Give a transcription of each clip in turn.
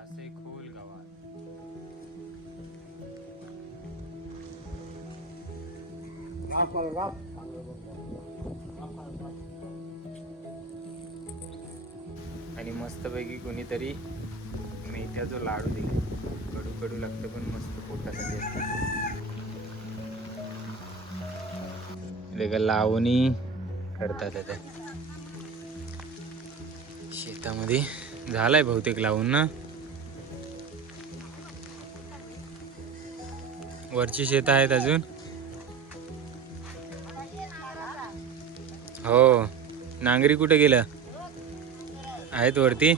असे खोल गावात आणि मस्तपैकी कोणीतरी मेथ्याचा लाडू दिले. कडू कडू लागतं पण मस्त पोटासाठी असतं. लावणी करतात आता शेतामध्ये. झालाय बहुतेक लावून ना. वरची शेत आहेत अजून. हो नांगरी कुठे गेलं आहेत वरती.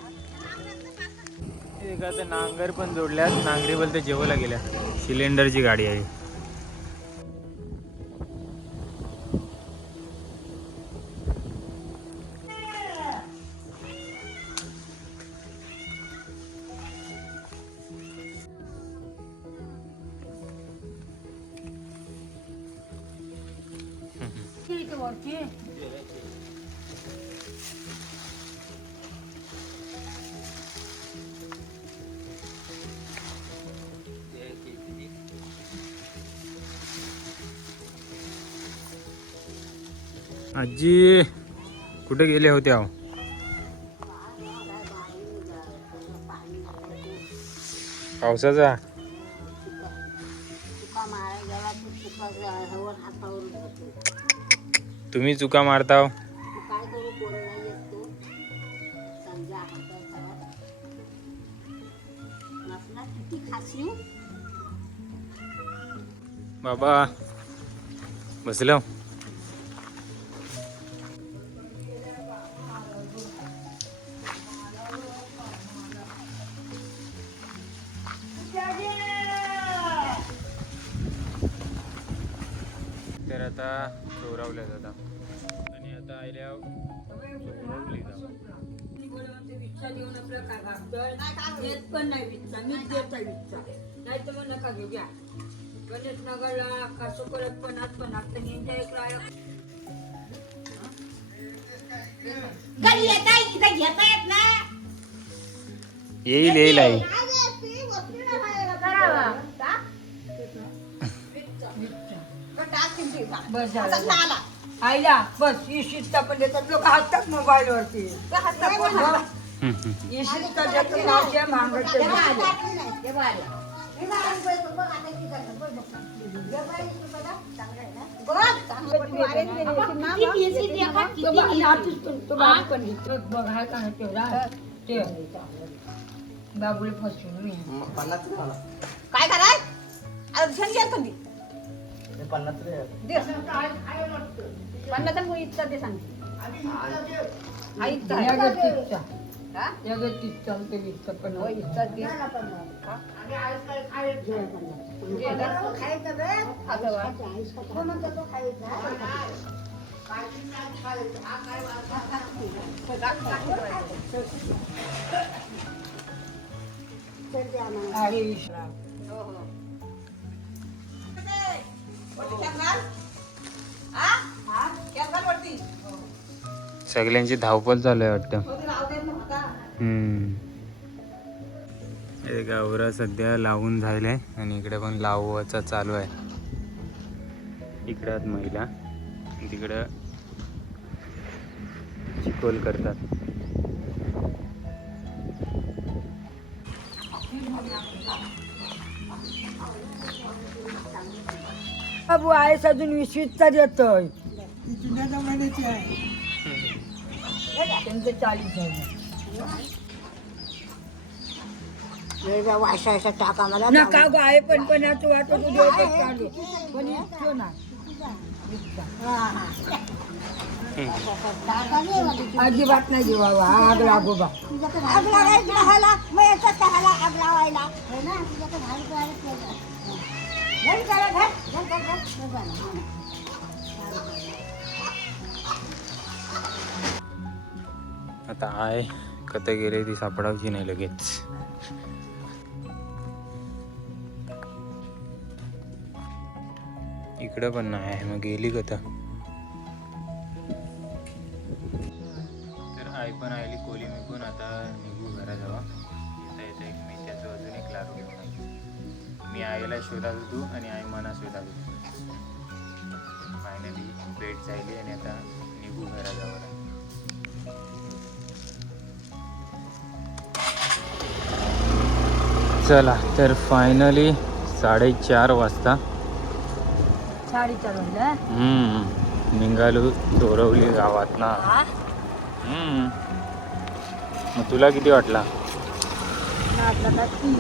एखादं नांगर पण जोडल्यात. नांगरी बोलते जेवला गेल्या. सिलेंडरची गाडी आहे. आजी कुठे गेले होते अहो. पावसाचा तुम्ही चुका मारता हो. बाबा बसलो. तर आता चोरावल्या जातात आणि आता आयल्या चोरवली जातात. पण नाही विचार मीच देता विचार नाही तर मग नका घेऊ घ्या. गणेश नगरला कसं करत पण आता निंदा एक घरी येता इथे घेता येत ना. येईल येईल आई. आईला बस इशिता पण देतात लोक हसतात मोबाईल वरती. इशिता देतात माझ्या मागच्या बाबुले फसवून काय कराय तुम्ही 50 इच्छा ते सांगते पण इच्छा सगळ्यांची धावपळ चालू आहे वाटतं. गावरा सध्या लावून झालंय आणि इकडे पण लावायचा चालू आहे. इकडं महिला तिकडं चिकोल करतात. बाबू आहेस अजून 20चा देतोय. त्यांचं 40 आहे. टाका मला नका गो आहे पण वाटत पण इच्छो ना अजिबात नाही जीवा आग लागू बा. आग लावायला आग लावायला आता आय कत गेले ती सापडावची नाही लगेच. इकडं पण नाही आहे. मग गेली कत. तर आई पण आली कोली. मी पण आता निघू घरा जावा. येता येता एक शोधात होतो आणि आई मना शोधात होतो. फायनली भेट झाली आणि आता निघू घराजवळ. चला तर फायनली 4:30 वाजता 4:30 वाजता निघालो चोरवली गावात ना. हा मग तुला किती वाटला? आपल्याला ती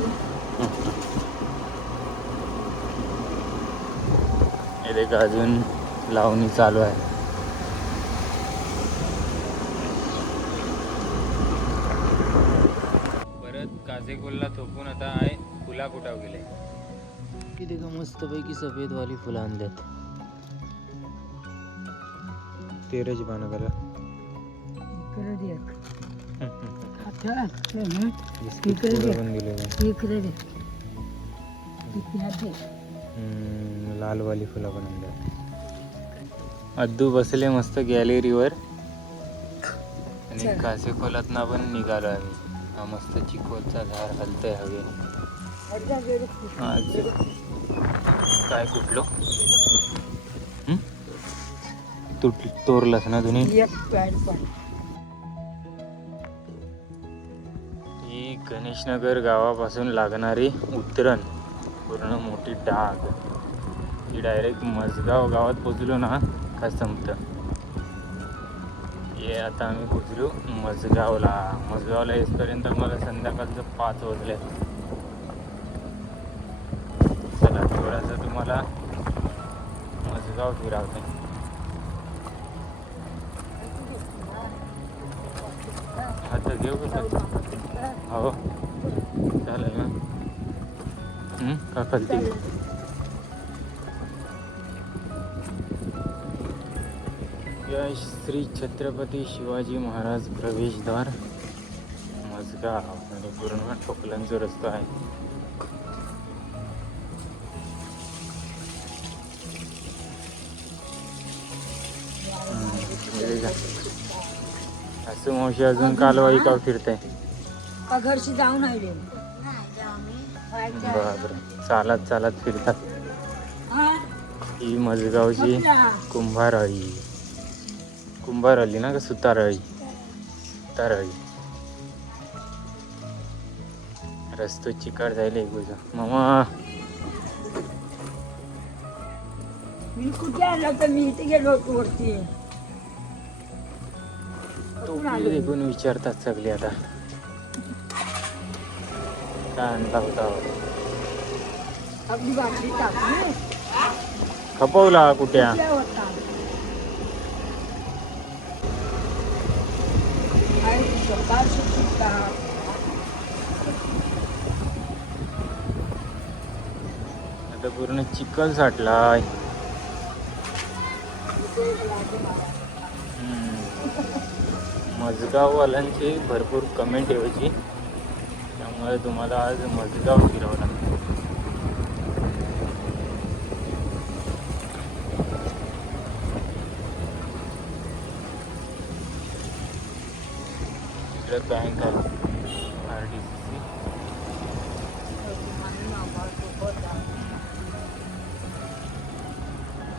हे देख अजून लावणी चालू आहे. परत कासेकोलला थोपून आता आहे फुला कुठाव गेले. किती का मस्तपैकी सफेदवाली फुलं आणल्यात. तेरच पानं लालवाली फुलं पण आणल्यात. अद्दू बसले मस्त गॅलरीवर आणि कासेकोलात ना पण निघालो आम्ही. हा मस्त चिकोलचा झाड हलतंय हवेने. आज काय कुठलो तोरलास ना तुम्ही? ही गणेशनगर गावापासून लागणारी उतरण पूर्ण मोठी डाग. ही डायरेक्ट मजगाव गावात पोचलो ना का संपतं. हे आता आम्ही पोचलो मजगावला येईपर्यंत मला संध्याकाळचं 5 वाजले. चला थोडासा तुम्हाला मजगाव फिरावते. आता घेऊ का? हो चालेल ना. का खालती जय श्री छत्रपती शिवाजी महाराज प्रवेशद्वार मजगाव म्हणजे पूर्ण ठोकलांचा रस्ता आहे. असं मावशी अजून कालवाई का फिरते? घरशी जाऊन आहे बरं चालत फिरतात. ही मजगावची कुंभारळी ना का सुतारळी? रस्तो चिकाड जायला एक बुजा मामा. मी कुठे आला तर मी इथे गेलो होतो वरती. टोपली देखून विचारतात सगळे आता काय आणला होता. आपली बाटली टाकली खपवला कुठे? होता आता पूर्ण चिखल साठलाय. मजगाववाल्यांची भरपूर कमेंट यायची त्यामुळे तुम्हाला आज मजगाव फिरावं लागतं. इकडे बँक आहे RDCC.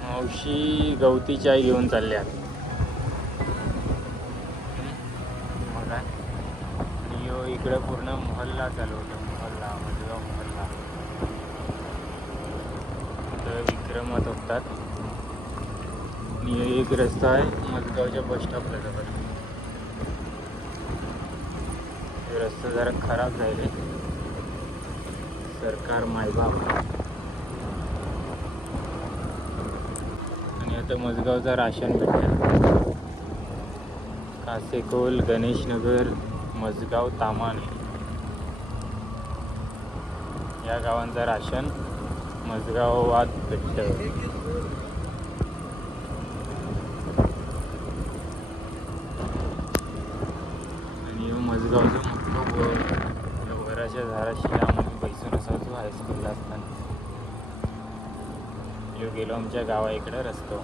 मावशी गवती चाय घेऊन चालल्या. इकडे पूर्ण मोहल्ला चालू होता. मजगाव मोहल्ला विक्रमात होतात. आणि एक रस्ता आहे मजगावच्या बस स्टॉपला जातात. हे रस्ता जरा खराब झाले. सरकार मायबाप. आणि आता मजगावचा राशन भेटतं. कासेकोल, गणेशनगर, मजगाव, तामाणे या गावांचं राशन मजगावात भेटतं. आणि मजगावचं मोठं वराच्या झाडाशी आम्ही बैसून असायचो हायस्कूलला असताना. गेलो आमच्या गावा इकडं रस्तो.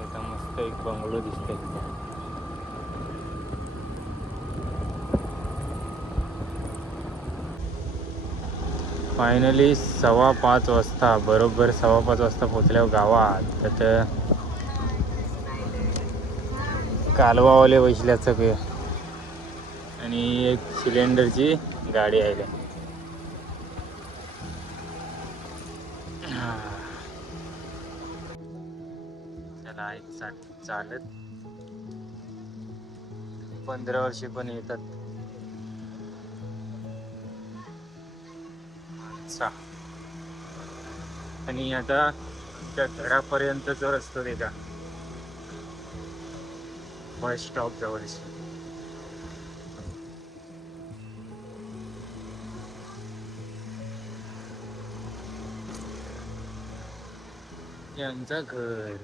आता मस्त एक बंगलो दिसतंय. फायनली 5:15 वाजता, बरोबर 5:15 वाजता पोचल्यावर गावात तर कालवावाले बसल्यात सगळे आणि एक सिलेंडरची गाडी आहे. चला चालत 15 वर्षे पण येतात. आणि आता त्या घरापर्यंतचा रस्ता ते का बस स्टॉप जवळच. यांचं घर